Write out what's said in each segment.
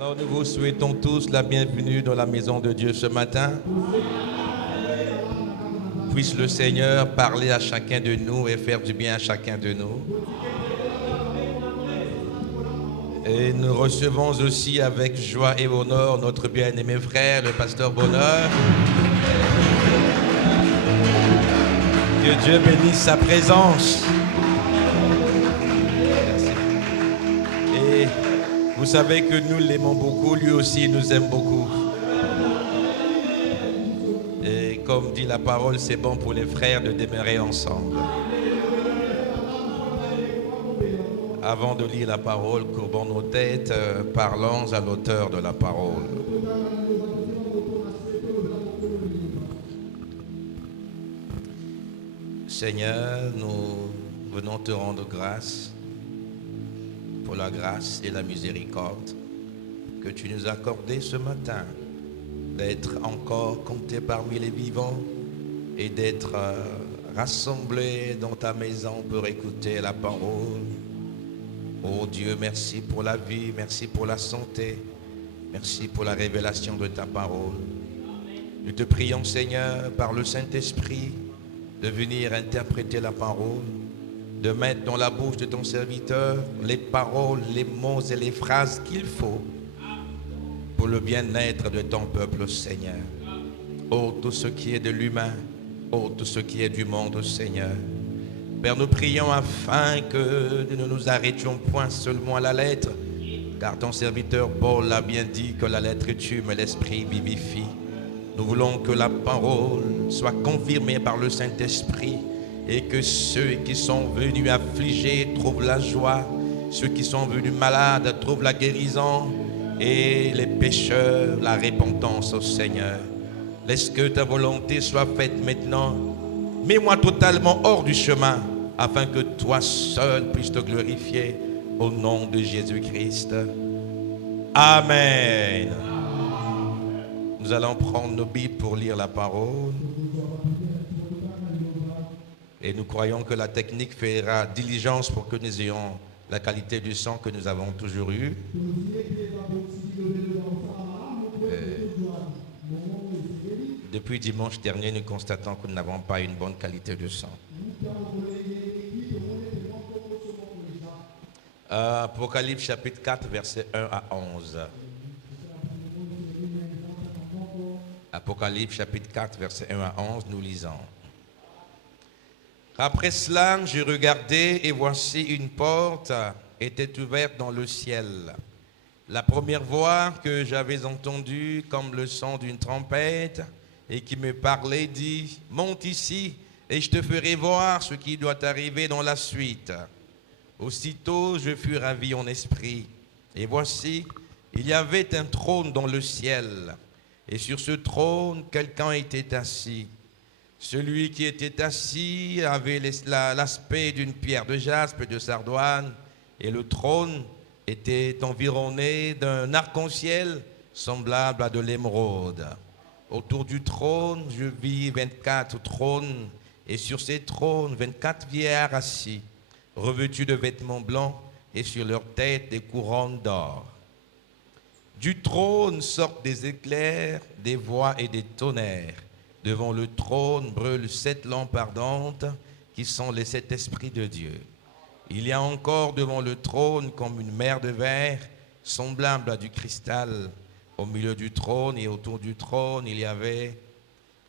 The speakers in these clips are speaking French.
Alors nous vous souhaitons tous la bienvenue dans la maison de Dieu ce matin. Puisse le Seigneur parler à chacun de nous et faire du bien à chacun de nous. Et nous recevons aussi avec joie et honneur notre bien-aimé frère, le pasteur Bonheur. Que Dieu bénisse sa présence. Et vous savez que nous l'aimons beaucoup, lui aussi nous aime beaucoup. Et comme dit la parole, c'est bon pour les frères de demeurer ensemble. Avant de lire la parole, courbons nos têtes, parlons à l'auteur de la parole. Seigneur, nous venons te rendre grâce pour la grâce et la miséricorde que tu nous as accordées ce matin, d'être encore comptés parmi les vivants et d'être rassemblés dans ta maison pour écouter la parole. Oh Dieu, merci pour la vie, merci pour la santé, merci pour la révélation de ta parole. Nous te prions, Seigneur, par le Saint-Esprit, de venir interpréter la parole, de mettre dans la bouche de ton serviteur les paroles, les mots et les phrases qu'il faut pour le bien-être de ton peuple, Seigneur. Oh, tout ce qui est de l'humain, oh, tout ce qui est du monde, Seigneur. Père, nous prions afin que nous ne nous arrêtions point seulement à la lettre, car ton serviteur Paul a bien dit que la lettre tue, mais l'esprit vivifie. Nous voulons que la parole soit confirmée par le Saint-Esprit et que ceux qui sont venus affligés trouvent la joie, ceux qui sont venus malades trouvent la guérison et les pécheurs la repentance au Seigneur. Laisse que ta volonté soit faite maintenant. Mets-moi totalement hors du chemin afin que toi seul puisses te glorifier au nom de Jésus-Christ. Amen. Nous allons prendre nos Bibles pour lire la parole. Et nous croyons que la technique fera diligence pour que nous ayons la qualité du son que nous avons toujours eue. Depuis dimanche dernier, nous constatons que nous n'avons pas une bonne qualité de son. Apocalypse chapitre 4, versets 1 à 11. Apocalypse chapitre 4, versets 1 à 11, nous lisons. Après cela, je regardais et voici une porte était ouverte dans le ciel. La première voix que j'avais entendue comme le son d'une trompette et qui me parlait dit « Monte ici et je te ferai voir ce qui doit arriver dans la suite. » Aussitôt, je fus ravi en esprit. Et voici, il y avait un trône dans le ciel. Et sur ce trône, quelqu'un était assis. Celui qui était assis avait l'aspect d'une pierre de jaspe et de sardoine, et le trône était environné d'un arc-en-ciel semblable à de l'émeraude. Autour du trône, je vis 24 trônes, et sur ces trônes, 24 vieillards assis, revêtus de vêtements blancs, et sur leurs têtes des couronnes d'or. Du trône sortent des éclairs, des voix et des tonnerres. Devant le trône brûlent 7 lampes ardentes qui sont les 7 esprits de Dieu. Il y a encore devant le trône comme une mer de verre semblable à du cristal. Au milieu du trône et autour du trône, il y avait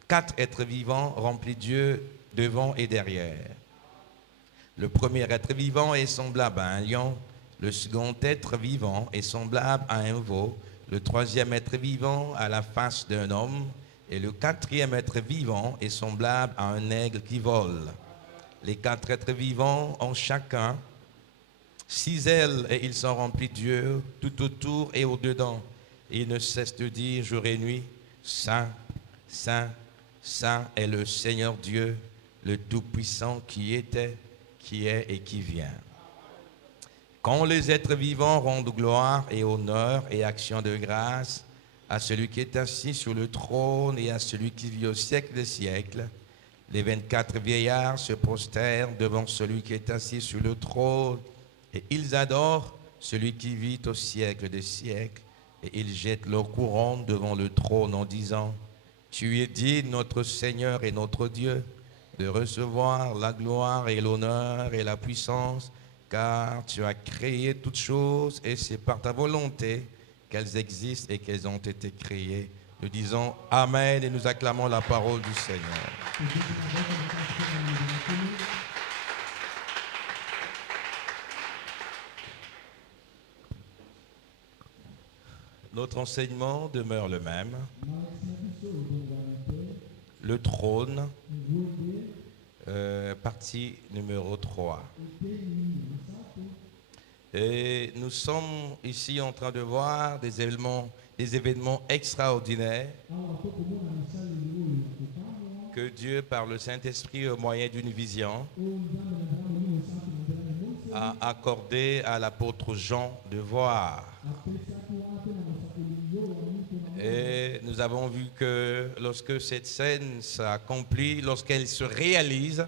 4 êtres vivants remplis de Dieu devant et derrière. Le premier être vivant est semblable à un lion. Le second être vivant est semblable à un veau. Le troisième être vivant a la face d'un homme. Et le quatrième être vivant est semblable à un aigle qui vole. Les 4 êtres vivants ont chacun 6 ailes et ils sont remplis de Dieu tout autour et au-dedans. Et ils ne cessent de dire jour et nuit, Saint, Saint, Saint est le Seigneur Dieu, le Tout-Puissant qui était, qui est et qui vient. Quand les êtres vivants rendent gloire et honneur et action de grâce à celui qui est assis sur le trône et à celui qui vit au siècle des siècles, les 24 vieillards se prosternent devant celui qui est assis sur le trône et ils adorent celui qui vit au siècle des siècles. et ils jettent leur couronne devant le trône en disant, tu es digne, notre Seigneur et notre Dieu, de recevoir la gloire et l'honneur et la puissance, car tu as créé toutes choses et c'est par ta volonté qu'elles existent et qu'elles ont été créées. Nous disons Amen et nous acclamons la parole du Seigneur. Notre enseignement demeure le même. Le trône, partie numéro 3. Et nous sommes ici en train de voir des événements extraordinaires que Dieu, par le Saint-Esprit, au moyen d'une vision, a accordé à l'apôtre Jean de voir. Et nous avons vu que lorsque cette scène s'accomplit, lorsqu'elle se réalise,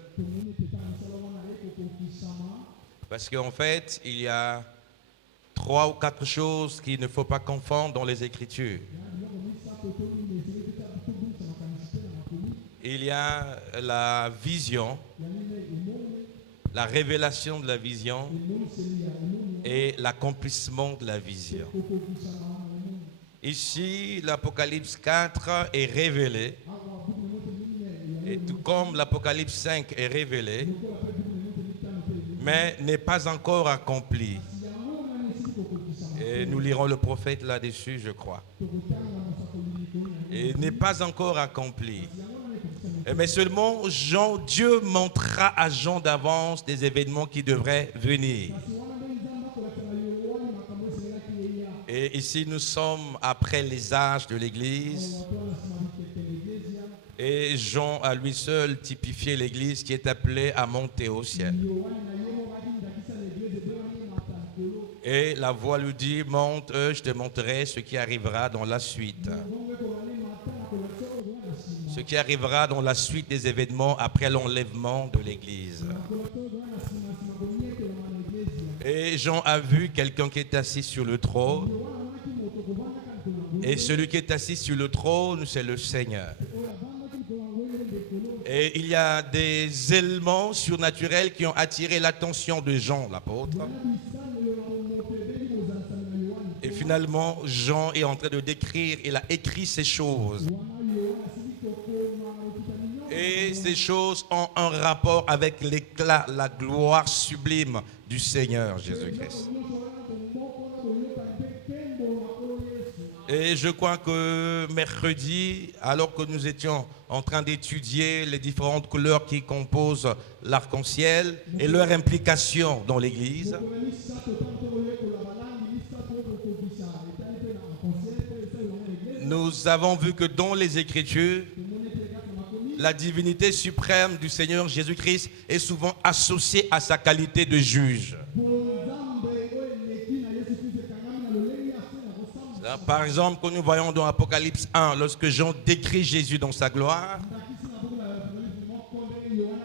parce qu'en fait, il y a 3 ou 4 choses qu'il ne faut pas confondre dans les Écritures. Il y a la vision, la révélation de la vision et l'accomplissement de la vision. Ici, l'Apocalypse 4 est révélé, et tout comme l'Apocalypse 5 est révélé, mais n'est pas encore accompli. Et nous lirons le prophète là-dessus, je crois. Et n'est pas encore accompli. Mais seulement Dieu montrera à Jean d'avance des événements qui devraient venir. Et ici, nous sommes après les âges de l'Église. Et Jean, à lui seul, typifiait l'Église qui est appelée à monter au ciel. Et la voix lui dit, monte, je te montrerai ce qui arrivera dans la suite. Ce qui arrivera dans la suite des événements après l'enlèvement de l'Église. Et Jean a vu quelqu'un qui est assis sur le trône. Et celui qui est assis sur le trône, c'est le Seigneur. Et il y a des éléments surnaturels qui ont attiré l'attention de Jean, l'apôtre. Et finalement, Jean est en train de décrire, il a écrit ces choses. Et ces choses ont un rapport avec l'éclat, la gloire sublime du Seigneur Jésus-Christ. Et je crois que mercredi, alors que nous étions en train d'étudier les différentes couleurs qui composent l'arc-en-ciel et leur implication dans l'Église, nous avons vu que dans les Écritures, la divinité suprême du Seigneur Jésus-Christ est souvent associée à sa qualité de juge. Par exemple, quand nous voyons dans Apocalypse 1, lorsque Jean décrit Jésus dans sa gloire,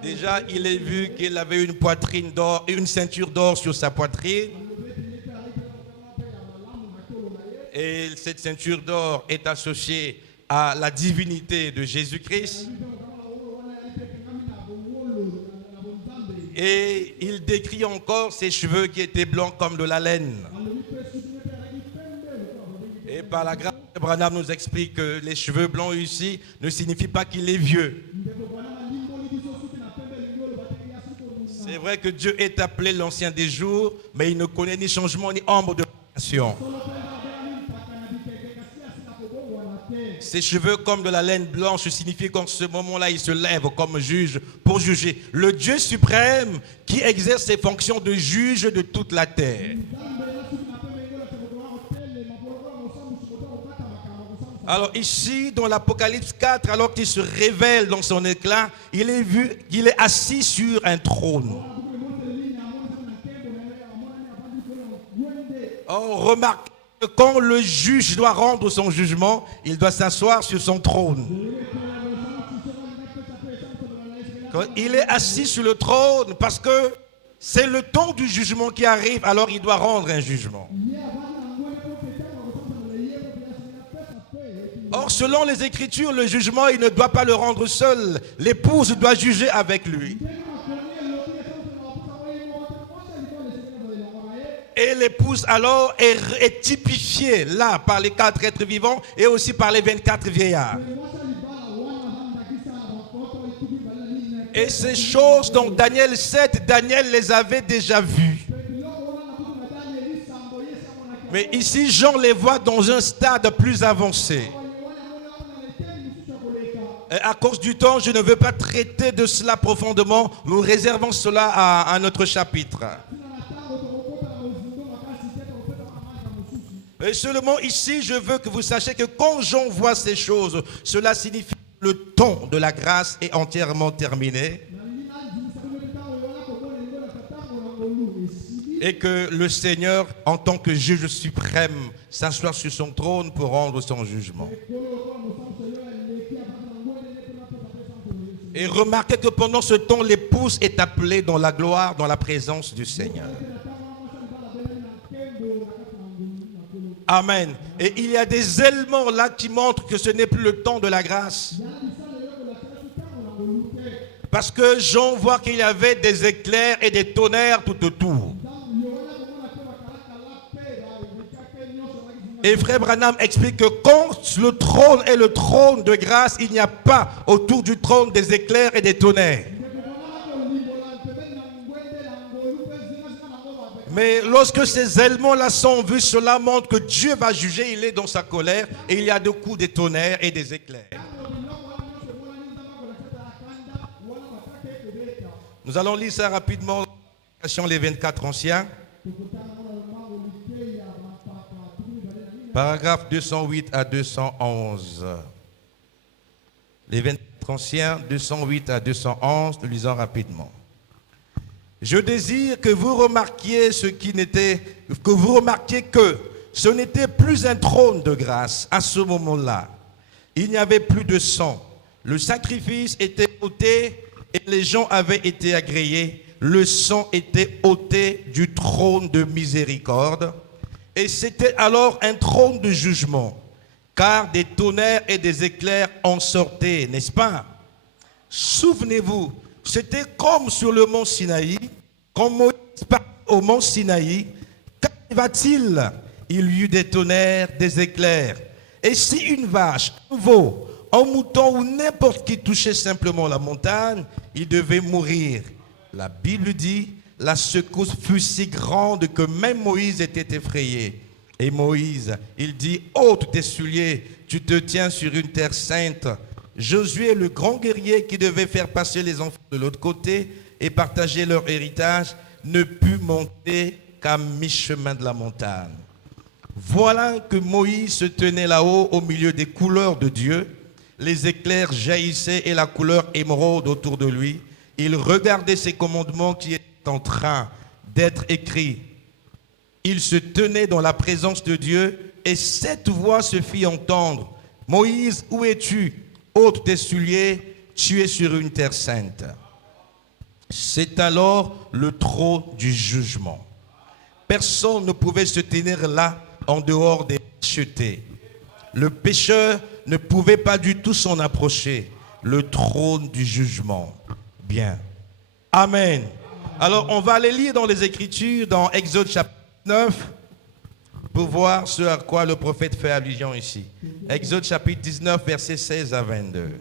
déjà il est vu qu'il avait une poitrine d'or et une ceinture d'or sur sa poitrine. Et cette ceinture d'or est associée à la divinité de Jésus-Christ. Et il décrit encore ses cheveux qui étaient blancs comme de la laine. Et par la grâce, Branham nous explique que les cheveux blancs ici ne signifient pas qu'il est vieux. C'est vrai que Dieu est appelé l'ancien des jours, mais il ne connaît ni changement ni ombre de variation. Ses cheveux comme de la laine blanche signifient qu'en ce moment-là, il se lève comme juge pour juger le Dieu suprême qui exerce ses fonctions de juge de toute la terre. Alors ici, dans l'Apocalypse 4, alors qu'il se révèle dans son éclat, il est vu qu'il est assis sur un trône. On remarque que quand le juge doit rendre son jugement, il doit s'asseoir sur son trône. Quand il est assis sur le trône parce que c'est le temps du jugement qui arrive, alors il doit rendre un jugement. Alors, selon les Écritures, le jugement, il ne doit pas le rendre seul. L'épouse doit juger avec lui. Et l'épouse, alors, est typifiée là par les 4 êtres vivants et aussi par les 24 vieillards. Et ces choses, donc Daniel 7, Daniel les avait déjà vues. Mais ici, Jean les voit dans un stade plus avancé. Et à cause du temps, je ne veux pas traiter de cela profondément. Nous réservons cela à un autre chapitre. Et seulement ici, je veux que vous sachiez que quand Jean voit ces choses, cela signifie que le temps de la grâce est entièrement terminé. Et que le Seigneur, en tant que juge suprême, s'assoit sur son trône pour rendre son jugement. Et remarquez que pendant ce temps, l'épouse est appelée dans la gloire, dans la présence du Seigneur. Amen. Et il y a des éléments là qui montrent que ce n'est plus le temps de la grâce. Parce que Jean voit qu'il y avait des éclairs et des tonnerres tout autour. Et Frère Branham explique que quand le trône est le trône de grâce, il n'y a pas autour du trône des éclairs et des tonnerres. Mais lorsque ces éléments-là sont vus, cela montre que Dieu va juger, il est dans sa colère, et il y a de coups des tonnerres et des éclairs. Nous allons lire ça rapidement, les 24 anciens. Paragraphe 208 à 211. Les 24 anciens, 208 à 211, nous lisons rapidement. Je désire que vous remarquiez que ce n'était plus un trône de grâce à ce moment-là. Il n'y avait plus de sang. Le sacrifice était ôté et les gens avaient été agréés. Le sang était ôté du trône de miséricorde. Et c'était alors un trône de jugement, car des tonnerres et des éclairs en sortaient, n'est-ce pas? Souvenez-vous, c'était comme sur le mont Sinaï, quand Moïse part au mont Sinaï, qu'arriva-t-il? Il y eut des tonnerres, des éclairs. Et si une vache, un veau, un mouton ou n'importe qui touchait simplement la montagne, il devait mourir. La Bible dit, la secousse fut si grande que même Moïse était effrayé. Et Moïse, il dit, ôte tes souliers, tu te tiens sur une terre sainte. Josué, le grand guerrier qui devait faire passer les enfants de l'autre côté et partager leur héritage, ne put monter qu'à mi-chemin de la montagne. Voilà que Moïse se tenait là-haut au milieu des couleurs de Dieu. Les éclairs jaillissaient et la couleur émeraude autour de lui. Il regardait ses commandements qui étaient en train d'être écrits. Il se tenait dans la présence de Dieu et cette voix se fit entendre. Moïse, où es-tu? Ôte tes souliers, tu es sur une terre sainte. C'est alors le trône du jugement. Personne ne pouvait se tenir là en dehors des rachetés. Le pécheur ne pouvait pas du tout s'en approcher. Le trône du jugement. Bien. Amen. Alors, on va aller lire dans les Écritures, dans Exode chapitre 9, pour voir ce à quoi le prophète fait allusion ici. Exode chapitre 19, versets 16 à 22.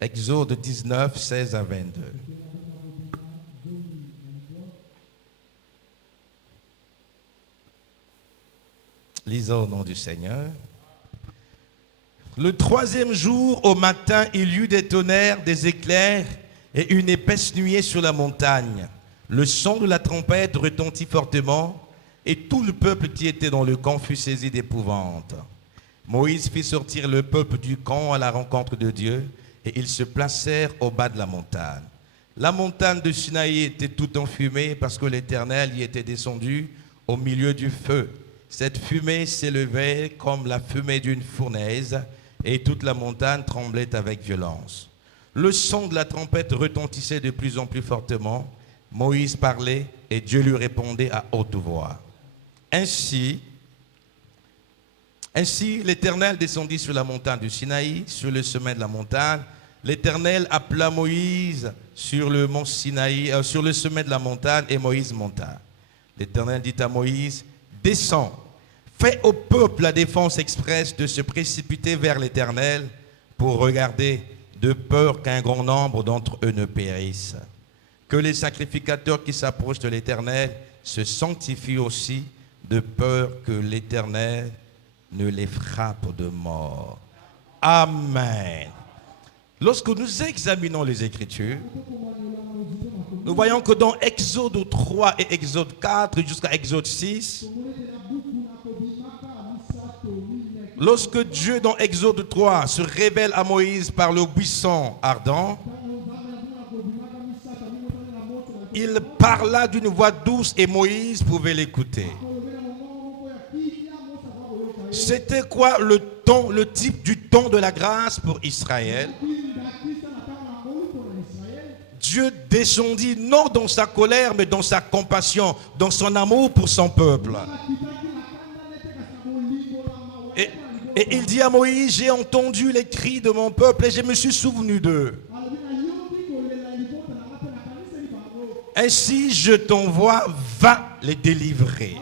Exode 19, 16 à 22. Lisons au nom du Seigneur. Le 3e jour, au matin, il y eut des tonnerres, des éclairs et une épaisse nuée sur la montagne. Le son de la trompette retentit fortement et tout le peuple qui était dans le camp fut saisi d'épouvante. Moïse fit sortir le peuple du camp à la rencontre de Dieu et ils se placèrent au bas de la montagne. La montagne de Sinaï était toute enfumée parce que l'Éternel y était descendu au milieu du feu. Cette fumée s'élevait comme la fumée d'une fournaise et toute la montagne tremblait avec violence. Le son de la trompette retentissait de plus en plus fortement. Moïse parlait et Dieu lui répondait à haute voix. Ainsi Ainsi, l'Éternel descendit sur la montagne du Sinaï, sur le sommet de la montagne. L'Éternel appela Moïse sur le mont Sinaï, sur le sommet de la montagne, et Moïse monta. L'Éternel dit à Moïse, descends, fais au peuple la défense expresse de se précipiter vers l'Éternel pour regarder, de peur qu'un grand nombre d'entre eux ne périssent. Que les sacrificateurs qui s'approchent de l'Éternel se sanctifient aussi, de peur que l'Éternel ne les frappe de mort. Amen. Lorsque nous examinons les Écritures, nous voyons que dans Exode 3 et Exode 4 jusqu'à Exode 6, lorsque Dieu dans Exode 3 se révèle à Moïse par le buisson ardent, il parla d'une voix douce et Moïse pouvait l'écouter. C'était quoi le ton, le type du ton de la grâce pour Israël? Dieu descendit non dans sa colère, mais dans sa compassion, dans son amour pour son peuple. Et il dit à Moïse, j'ai entendu les cris de mon peuple et je me suis souvenu d'eux. Ainsi je t'envoie, va les délivrer.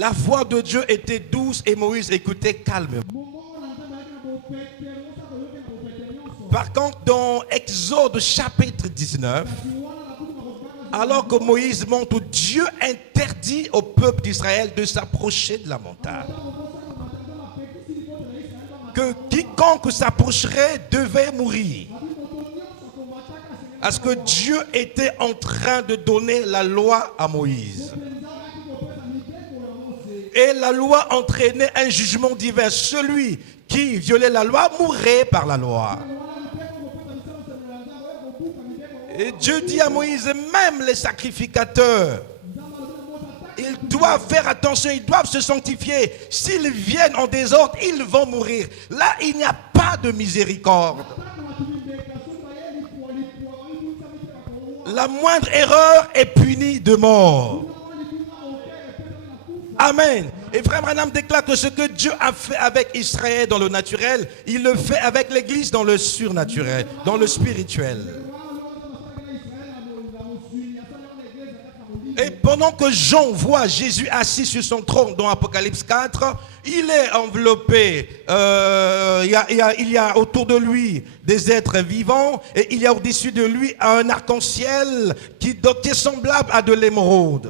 La voix de Dieu était douce et Moïse écoutait calmement. Par contre, dans Exode chapitre 19, alors que Moïse monte, où Dieu interdit au peuple d'Israël de s'approcher de la montagne. Que quiconque s'approcherait devait mourir. Parce que Dieu était en train de donner la loi à Moïse. Et la loi entraînait un jugement divin. Celui qui violait la loi mourrait par la loi. Et Dieu dit à Moïse, même les sacrificateurs, ils doivent faire attention, ils doivent se sanctifier. S'ils viennent en désordre, ils vont mourir. Là, il n'y a pas de miséricorde. La moindre erreur est punie de mort. Amen. Et Frère Branham déclare que ce que Dieu a fait avec Israël dans le naturel, il le fait avec l'Église dans le surnaturel, dans le spirituel. Et pendant que Jean voit Jésus assis sur son trône dans Apocalypse 4, il est enveloppé, il y a autour de lui des êtres vivants et il y a au-dessus de lui un arc-en-ciel qui est semblable à de l'émeraude.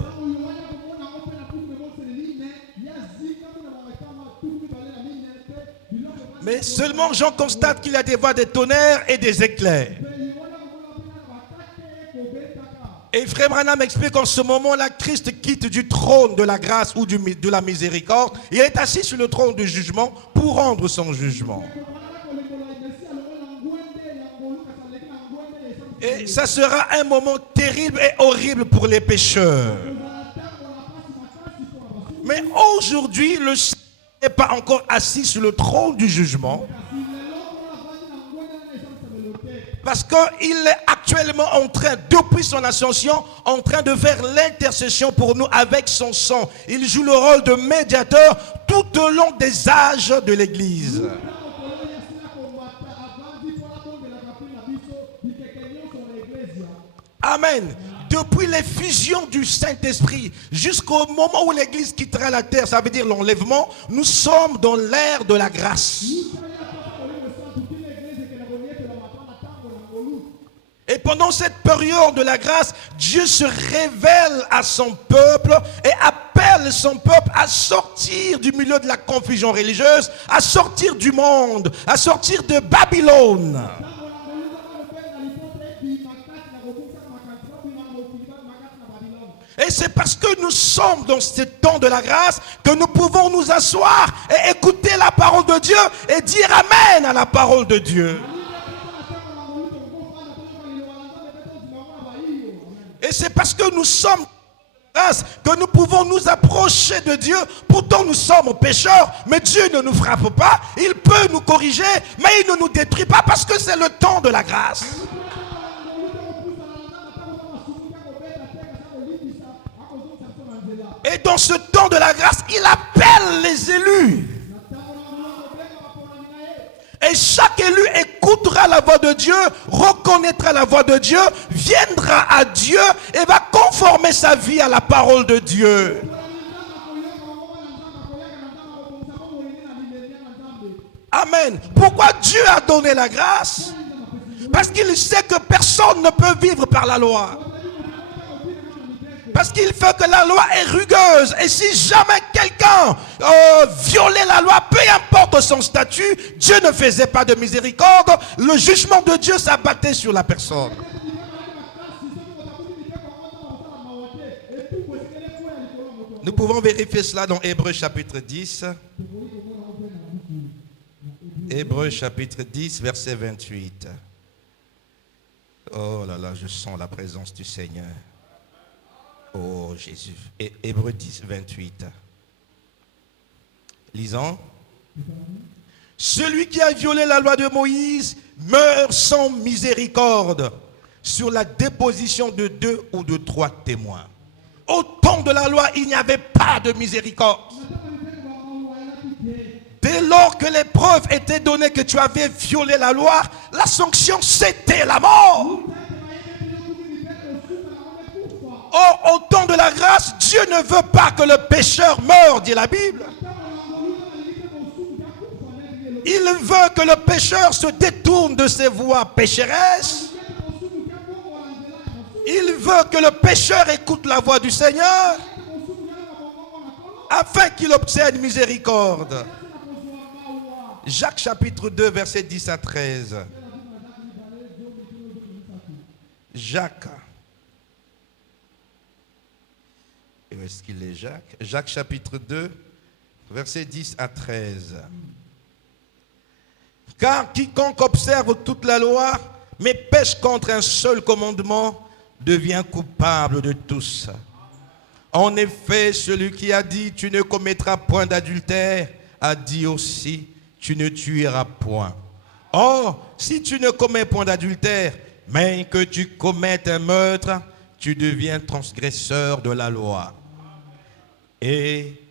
Mais seulement Jean constate qu'il y a des voix, des tonnerres et des éclairs. Et Frère Branham explique qu'en ce moment-là, Christ quitte du trône de la grâce ou de la miséricorde. Il est assis sur le trône du jugement pour rendre son jugement. Et ça sera un moment terrible et horrible pour les pécheurs. Mais aujourd'hui, le Seigneur n'est pas encore assis sur le trône du jugement. Parce qu'il est actuellement en train, depuis son ascension, en train de faire l'intercession pour nous avec son sang. Il joue le rôle de médiateur tout au long des âges de l'Église. Amen. Depuis l'effusion du Saint-Esprit jusqu'au moment où l'Église quittera la terre, ça veut dire l'enlèvement, nous sommes dans l'ère de la grâce. Et pendant cette période de la grâce, Dieu se révèle à son peuple et appelle son peuple à sortir du milieu de la confusion religieuse, à sortir du monde, à sortir de Babylone. Et c'est parce que nous sommes dans ce temps de la grâce que nous pouvons nous asseoir et écouter la parole de Dieu et dire Amen à la parole de Dieu. Et c'est parce que nous sommes grâce que nous pouvons nous approcher de Dieu. Pourtant nous sommes pécheurs, mais Dieu ne nous frappe pas. Il peut nous corriger, mais il ne nous détruit pas parce que c'est le temps de la grâce. Et dans ce temps de la grâce, il appelle les élus. Et chaque élu écoutera la voix de Dieu, reconnaîtra la voix de Dieu, viendra à Dieu et va conformer sa vie à la parole de Dieu. Amen. Pourquoi Dieu a donné la grâce? Parce qu'il sait que personne ne peut vivre par la loi. Parce qu'il fait que la loi est rugueuse. Et si jamais quelqu'un violait la loi, peu importe son statut, Dieu ne faisait pas de miséricorde. Le jugement de Dieu s'abattait sur la personne. Nous pouvons vérifier cela dans Hébreux chapitre 10. Hébreux chapitre 10, verset 28. Oh là là, je sens la présence du Seigneur. Oh Jésus. Hébreux 10, 28. Lisons. Celui qui a violé la loi de Moïse meurt sans miséricorde sur la déposition de 2 ou de 3 témoins. Au temps de la loi, il n'y avait pas de miséricorde. Dès lors que les preuves étaient données que tu avais violé la loi, la sanction c'était la mort. Or, au temps de la grâce, Dieu ne veut pas que le pécheur meure, dit la Bible. Il veut que le pécheur se détourne de ses voies pécheresses. Il veut que le pécheur écoute la voix du Seigneur afin qu'il obtienne miséricorde. Jacques chapitre 2, verset 10 à 13. Jacques. Où est-ce qu'il est, Jacques? Jacques chapitre 2, verset 10 à 13. Car quiconque observe toute la loi, mais pêche contre un seul commandement, devient coupable de tous. En effet, celui qui a dit « Tu ne commettras point d'adultère » a dit aussi « Tu ne tueras point ». Or, si tu ne commets point d'adultère, mais que tu commettes un meurtre, tu deviens transgresseur de la loi. Et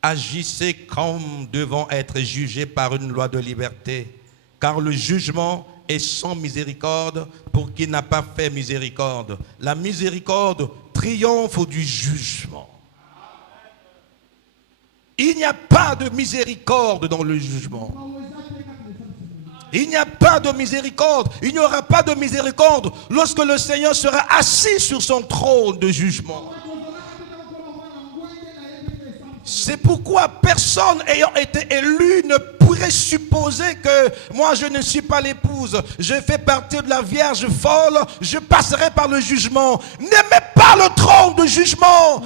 agissez comme devant être jugés par une loi de liberté, car le jugement est sans miséricorde pour qui n'a pas fait miséricorde. La miséricorde triomphe du jugement. Il n'y a pas de miséricorde dans le jugement. Il n'y a pas de miséricorde. Il n'y aura pas de miséricorde lorsque le Seigneur sera assis sur son trône de jugement. C'est pourquoi personne ayant été élu ne pourrait supposer que moi je ne suis pas l'épouse, je fais partie de la Vierge folle, je passerai par le jugement. N'aimez pas le trône de jugement.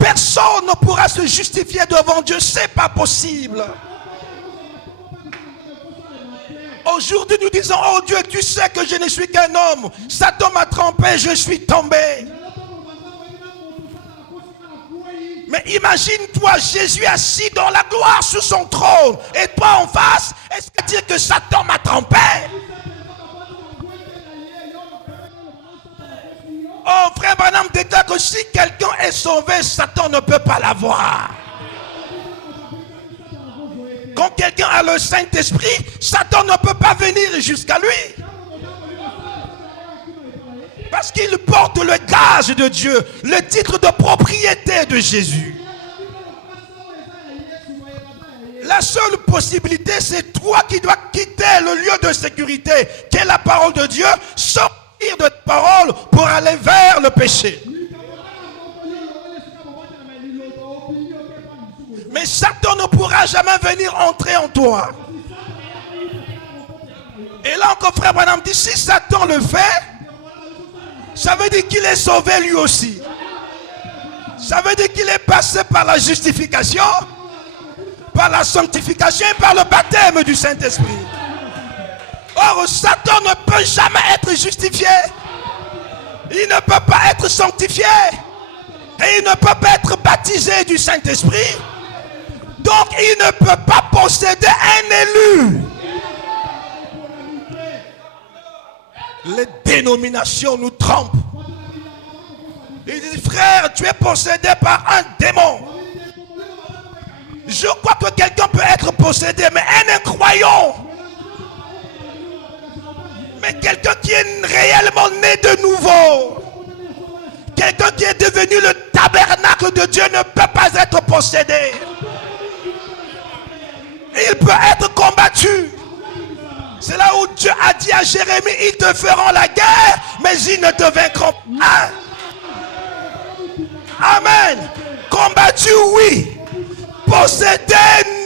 Personne ne pourra se justifier devant Dieu, c'est pas possible. Aujourd'hui, nous disons, oh Dieu, tu sais que je ne suis qu'un homme. Satan m'a trompé, je suis tombé. Mais imagine-toi Jésus assis dans la gloire sur son trône. Et toi en face, est-ce que dire que Satan m'a trompé? Oh, frère Branham déclare que si quelqu'un est sauvé, Satan ne peut pas l'avoir. Quand quelqu'un a le Saint-Esprit, Satan ne peut pas venir jusqu'à lui. Parce qu'il porte le gage de Dieu, le titre de propriété de Jésus. La seule possibilité, c'est toi qui dois quitter le lieu de sécurité, qui est la parole de Dieu, sortir de ta parole pour aller vers le péché. Mais Satan ne pourra jamais venir entrer en toi. Et là encore, frère Branham dit, si Satan le fait, ça veut dire qu'il est sauvé lui aussi. Ça veut dire qu'il est passé par la justification, par la sanctification et par le baptême du Saint-Esprit. Or, Satan ne peut jamais être justifié. Il ne peut pas être sanctifié. Et il ne peut pas être baptisé du Saint-Esprit. Donc, il ne peut pas posséder un élu. Les dénominations nous trompent. Ils disent, frère, tu es possédé par un démon. Je crois que quelqu'un peut être possédé, mais un incroyant. Mais quelqu'un qui est réellement né de nouveau. Quelqu'un qui est devenu le tabernacle de Dieu ne peut pas être possédé. Il peut être combattu. C'est là où Dieu a dit à Jérémie, ils te feront la guerre, mais ils ne te vaincront pas. Amen. Combattu, oui. Possédé,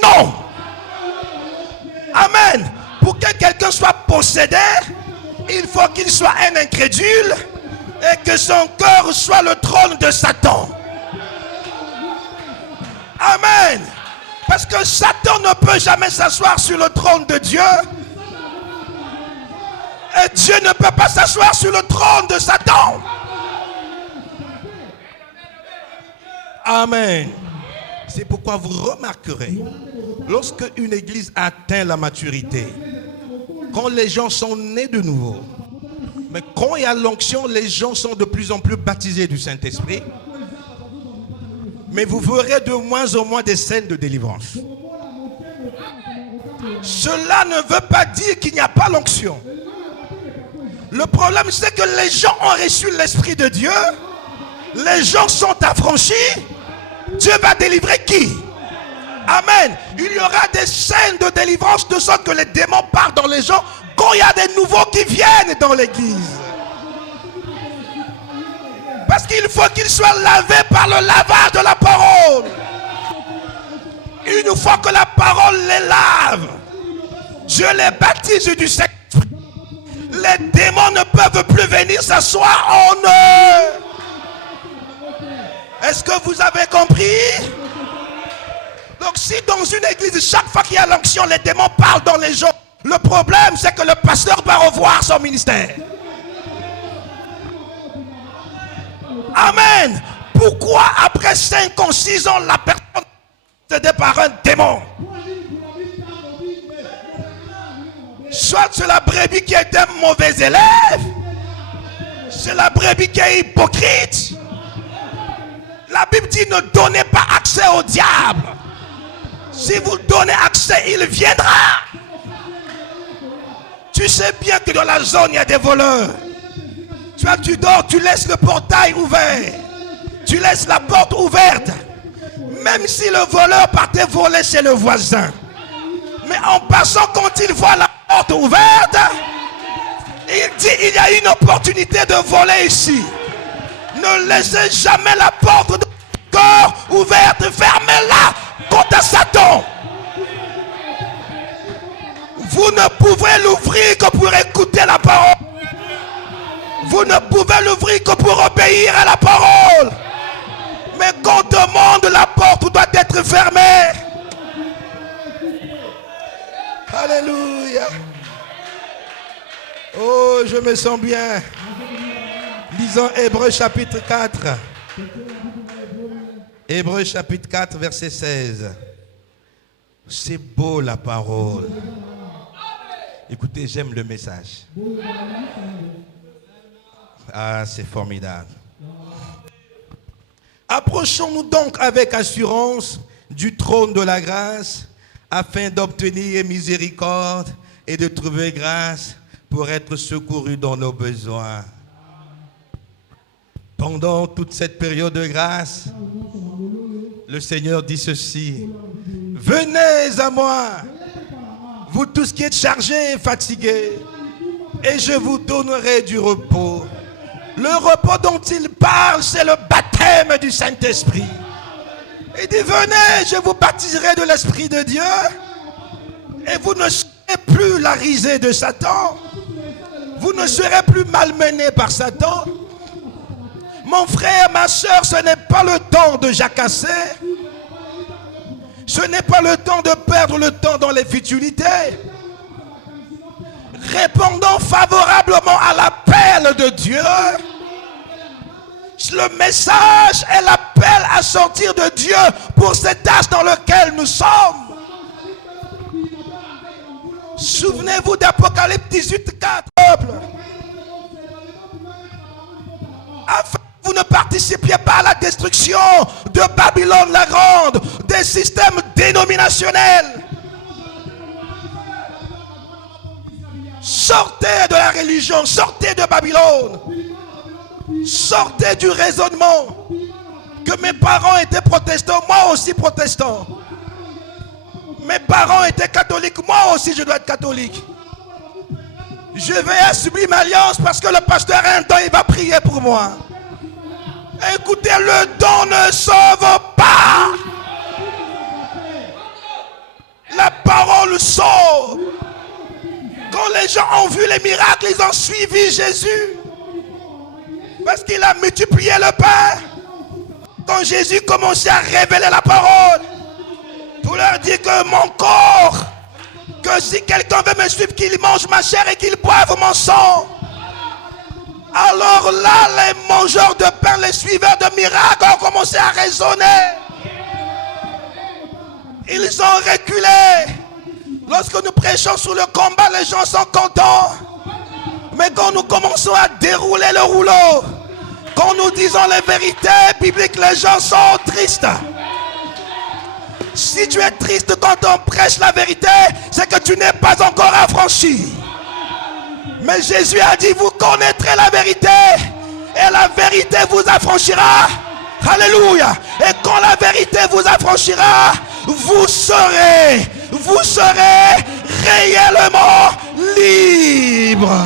non. Amen. Pour que quelqu'un soit possédé, il faut qu'il soit un incrédule et que son cœur soit le trône de Satan. Amen. Parce que Satan ne peut jamais s'asseoir sur le trône de Dieu. Et Dieu ne peut pas s'asseoir sur le trône de Satan. Amen. C'est pourquoi vous remarquerez, lorsque une église atteint la maturité, quand les gens sont nés de nouveau, mais quand il y a l'onction, les gens sont de plus en plus baptisés du Saint-Esprit. Mais vous verrez de moins en moins des scènes de délivrance. Cela ne veut pas dire qu'il n'y a pas l'onction. Le problème, c'est que les gens ont reçu l'Esprit de Dieu. Les gens sont affranchis. Dieu va délivrer qui? Amen. Il y aura des scènes de délivrance de sorte que les démons partent dans les gens quand il y a des nouveaux qui viennent dans l'église. Parce qu'il faut qu'ils soient lavés par le lavage de la parole. Une fois que la parole les lave, Dieu les baptise du Saint-Esprit. Les démons ne peuvent plus venir s'asseoir en eux. Est-ce que vous avez compris? Donc si dans une église, chaque fois qu'il y a l'onction, les démons parlent dans les gens, le problème c'est que le pasteur doit revoir son ministère. Amen. Pourquoi après 5 ans, 6 ans, la personne est possédée par un démon? Soit c'est la brebis qui est un mauvais élève, c'est la brebis qui est hypocrite. La Bible dit ne donnez pas accès au diable. Si vous donnez accès, il viendra. Tu sais bien que dans la zone, il y a des voleurs. Tu dors, tu laisses le portail ouvert. Tu laisses la porte ouverte. Même si le voleur partait voler chez le voisin. Mais en passant, quand il voit la porte ouverte, il dit il y a une opportunité de voler ici. Ne laissez jamais la porte de votre corps ouverte. Fermez-la contre Satan. Vous ne pouvez l'ouvrir que pour écouter la parole. Vous ne pouvez l'ouvrir que pour obéir à la parole. Mais quand on demande, la porte doit être fermée. Alléluia. Oh, je me sens bien. Lisons Hébreux chapitre 4. Hébreux chapitre 4, verset 16. C'est beau la parole. Écoutez, j'aime le message. Ah, c'est formidable. Approchons-nous donc avec assurance du trône de la grâce afin d'obtenir miséricorde et de trouver grâce pour être secourus dans nos besoins. Pendant toute cette période de grâce, le Seigneur dit ceci: venez à moi, vous tous qui êtes chargés et fatigués, et je vous donnerai du repos. Le repos dont il parle, c'est le baptême du Saint-Esprit. Il dit, venez, je vous baptiserai de l'Esprit de Dieu, et vous ne serez plus la risée de Satan. Vous ne serez plus malmenés par Satan. Mon frère, ma soeur, ce n'est pas le temps de jacasser. Ce n'est pas le temps de perdre le temps dans les futilités. Répondons favorablement à l'appel de Dieu. Le message est l'appel à sortir de Dieu pour cet âge dans lequel nous sommes. Souvenez-vous d'Apocalypse 18, 4. afin que vous ne participiez pas à la destruction de Babylone la grande, des systèmes dénominationnels. Sortez de la religion, sortez de Babylone, sortez du raisonnement que mes parents étaient protestants, moi aussi protestant. Mes parents étaient catholiques, moi aussi je dois être catholique. Je vais à Sublime Alliance parce que le pasteur un temps il va prier pour moi. Écoutez, le don ne sauve pas. La parole sauve. Quand les gens ont vu les miracles, ils ont suivi Jésus. Parce qu'il a multiplié le pain. Quand Jésus commençait à révéler la parole, pour leur dire que mon corps, que si quelqu'un veut me suivre, qu'il mange ma chair et qu'il boive mon sang. Alors là, les mangeurs de pain, les suiveurs de miracles ont commencé à raisonner. Ils ont reculé. Lorsque nous prêchons sur le combat, les gens sont contents. Mais quand nous commençons à dérouler le rouleau, quand nous disons les vérités bibliques, les gens sont tristes. Si tu es triste quand on prêche la vérité, c'est que tu n'es pas encore affranchi. Mais Jésus a dit, vous connaîtrez la vérité et la vérité vous affranchira. Alléluia. Et quand la vérité vous affranchira, vous serez réellement libre.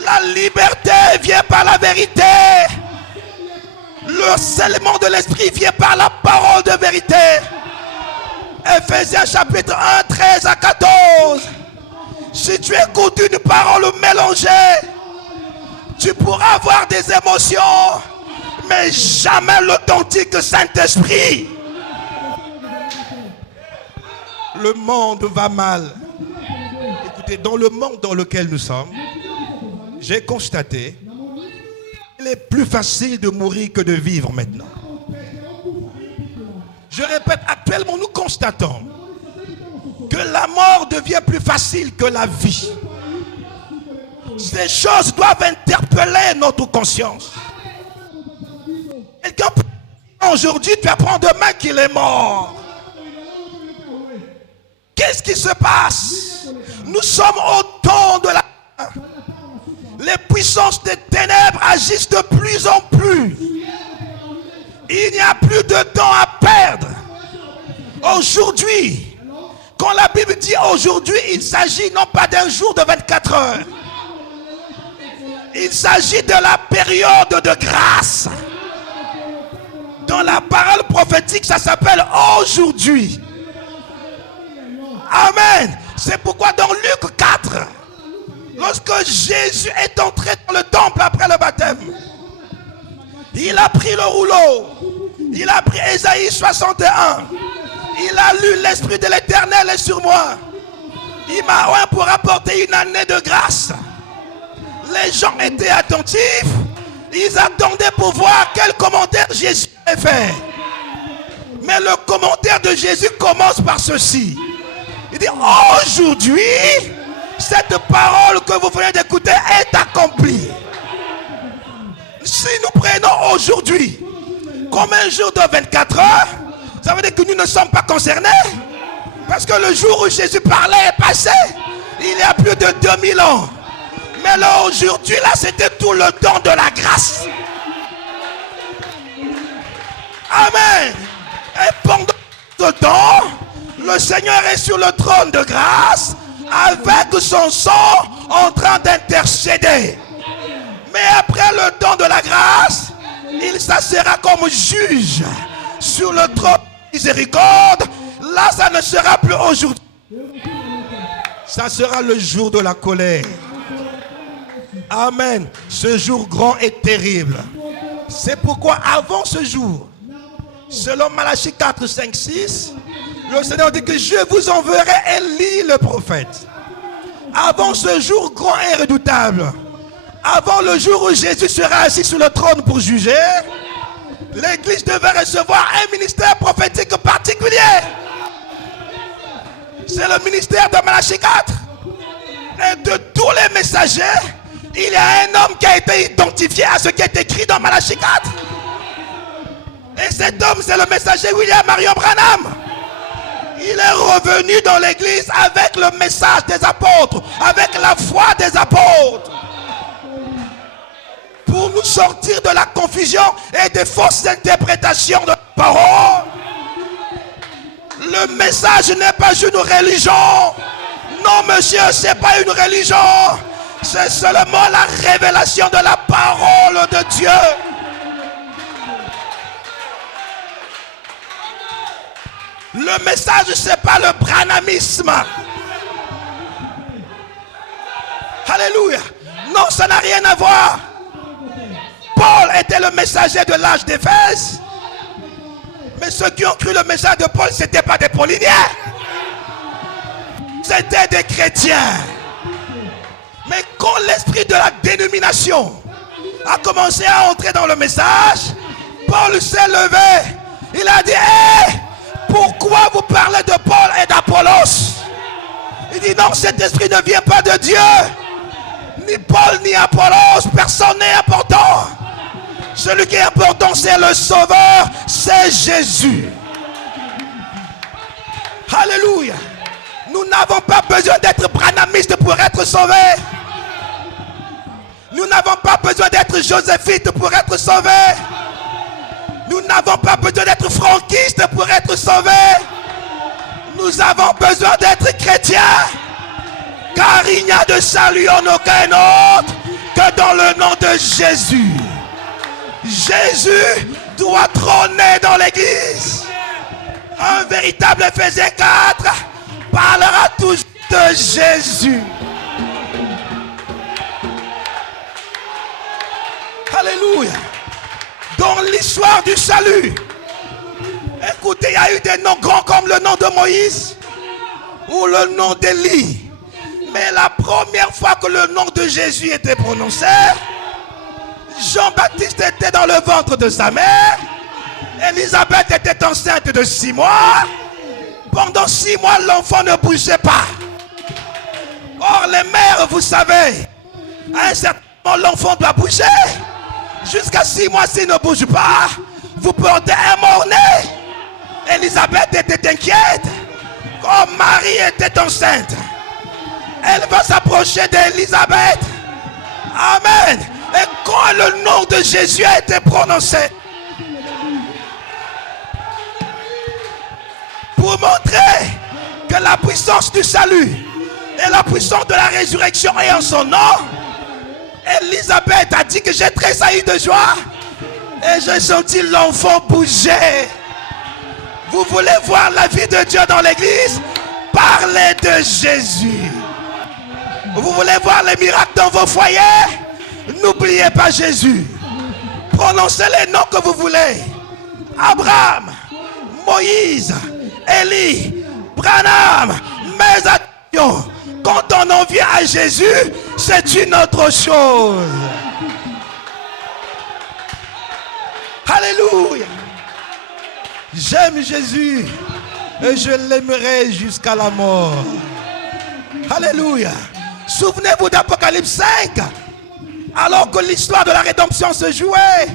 La liberté vient par la vérité. Le scellement de l'esprit vient par la parole de vérité. Ephésiens chapitre 1, 13 à 14. Si tu écoutes une parole mélangée, tu pourras avoir des émotions, mais jamais l'authentique Saint-Esprit. Le monde va mal. Écoutez, dans le monde dans lequel nous sommes, j'ai constaté qu'il est plus facile de mourir que de vivre maintenant. Je répète, actuellement nous constatons que la mort devient plus facile que la vie. Ces choses doivent interpeller notre conscience. Quelqu'un peut dire aujourd'hui, tu apprends demain qu'il est mort. Qu'est-ce qui se passe? Nous sommes au temps de la... Les puissances des ténèbres agissent de plus en plus. Il n'y a plus de temps à perdre. Aujourd'hui, quand la Bible dit aujourd'hui, il s'agit non pas d'un jour de 24 heures. Il s'agit de la période de grâce. Dans la parole prophétique, ça s'appelle aujourd'hui. Amen. C'est pourquoi dans Luc 4, lorsque Jésus est entré dans le temple après le baptême, il a pris le rouleau, il a pris Ésaïe 61, il a lu l'Esprit de l'Éternel est sur moi. Il m'a oint pour apporter une année de grâce. Les gens étaient attentifs, ils attendaient pour voir quel commentaire Jésus avait fait. Mais le commentaire de Jésus commence par ceci. Il dit, aujourd'hui, cette parole que vous venez d'écouter est accomplie. Si nous prenons aujourd'hui comme un jour de 24 heures, ça veut dire que nous ne sommes pas concernés. Parce que le jour où Jésus parlait est passé. Il y a plus de 2000 ans. Mais là, aujourd'hui, là, c'était tout le temps de la grâce. Amen. Et pendant ce temps, le Seigneur est sur le trône de grâce avec son sang en train d'intercéder. Mais après le temps de la grâce, il s'assera comme juge sur le trône de miséricorde. Là, ça ne sera plus aujourd'hui. Ça sera le jour de la colère. Amen. Ce jour grand et terrible. C'est pourquoi avant ce jour, selon Malachie 4, 5, 6, le Seigneur dit que je vous enverrai Élie le prophète. Avant ce jour grand et redoutable, avant le jour où Jésus sera assis sur le trône pour juger, l'Église devait recevoir un ministère prophétique particulier. C'est le ministère de Malachie 4. Et de tous les messagers, Il y a un homme qui a été identifié à ce qui est écrit dans Malachie 4. Et cet homme, c'est le messager William Marion Branham. Il est revenu dans l'église avec le message des apôtres, avec la foi des apôtres, pour nous sortir de la confusion et des fausses interprétations de la parole. Le message n'est pas une religion. Non, monsieur, ce n'est pas une religion. C'est seulement la révélation de la parole de Dieu. Le message, ce n'est pas le branhamisme. Alléluia. Non, ça n'a rien à voir. Paul était le messager de l'âge d'Éphèse. Mais ceux qui ont cru le message de Paul, ce n'étaient pas des Pauliniens. C'était des chrétiens. Mais quand l'esprit de la dénomination a commencé à entrer dans le message, Paul s'est levé. Il a dit, hey, pourquoi vous parlez de Paul et d'Apollos? Il dit, non, cet esprit ne vient pas de Dieu. Ni Paul, ni Apollos, personne n'est important. Celui qui est important, c'est le Sauveur, c'est Jésus. Alléluia. Nous n'avons pas besoin d'être branhamistes pour être sauvés. Nous n'avons pas besoin d'être joséphites pour être sauvés. Nous n'avons pas besoin d'être franquistes pour être sauvés. Nous avons besoin d'être chrétiens. Car il n'y a de salut en aucun autre que dans le nom de Jésus. Jésus doit trôner dans l'église. Un véritable Éphésiens 4 parlera toujours de Jésus. Alléluia. Dans l'histoire du salut, écoutez, il y a eu des noms grands comme le nom de Moïse ou le nom d'Élie. Mais la première fois que le nom de Jésus était prononcé, Jean-Baptiste était dans le ventre de sa mère. Élisabeth était enceinte de 6 mois. Pendant 6 mois, l'enfant ne bougeait pas. Or, les mères, vous savez, à un certain moment, l'enfant doit bouger. Jusqu'à 6 mois, s'il ne bouge pas, vous portez un mort-né. Élisabeth était inquiète. Comme Marie était enceinte, elle va s'approcher d'Élisabeth. Amen. Et quand le nom de Jésus a été prononcé, pour montrer que la puissance du salut et la puissance de la résurrection est en son nom, Élisabeth a dit que j'ai tressailli de joie et j'ai senti l'enfant bouger. Vous voulez voir la vie de Dieu dans l'église? Parlez de Jésus. Vous voulez voir les miracles dans vos foyers? N'oubliez pas Jésus. Prononcez les noms que vous voulez. Abraham, Moïse, Élie, Branham. Mais attention, quand on en vient à Jésus, c'est une autre chose. Alléluia. J'aime Jésus et je l'aimerai jusqu'à la mort. Alléluia. Souvenez-vous d'Apocalypse 5. Alors que l'histoire de la rédemption se jouait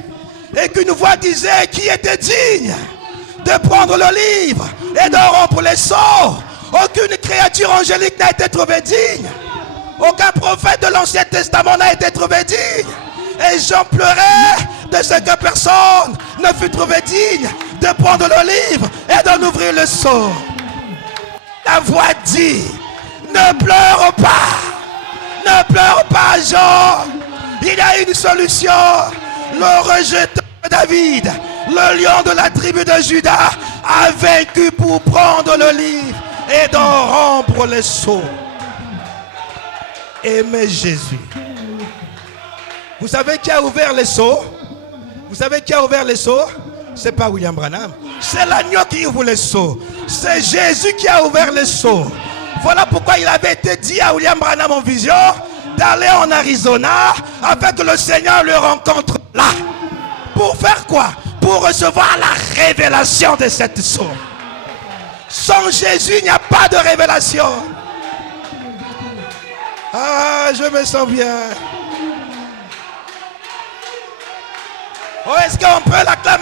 et qu'une voix disait qui était digne de prendre le livre et de rompre les sceaux. Aucune créature angélique n'a été trouvée digne. Aucun prophète de l'Ancien Testament n'a été trouvé digne. Et j'en pleurais de ce que personne ne fut trouvé digne de prendre le livre et d'en ouvrir le sceau. La voix dit, ne pleure pas. Ne pleure pas, Jean. Il y a une solution. Le rejeteur de David, le lion de la tribu de Juda, a vaincu pour prendre le livre et d'en rompre les sceaux. Aimez Jésus. Vous savez qui a ouvert les sceaux? Vous savez qui a ouvert les sceaux? C'est pas William Branham. C'est l'agneau qui ouvre les sceaux. C'est Jésus qui a ouvert les sceaux. Voilà pourquoi il avait été dit à William Branham en vision d'aller en Arizona afin que le Seigneur le rencontre là. Pour faire quoi? Pour recevoir la révélation de cette sceau. Sans Jésus, il n'y a pas de révélation. Ah, je me sens bien. Oh, est-ce qu'on peut l'acclamer?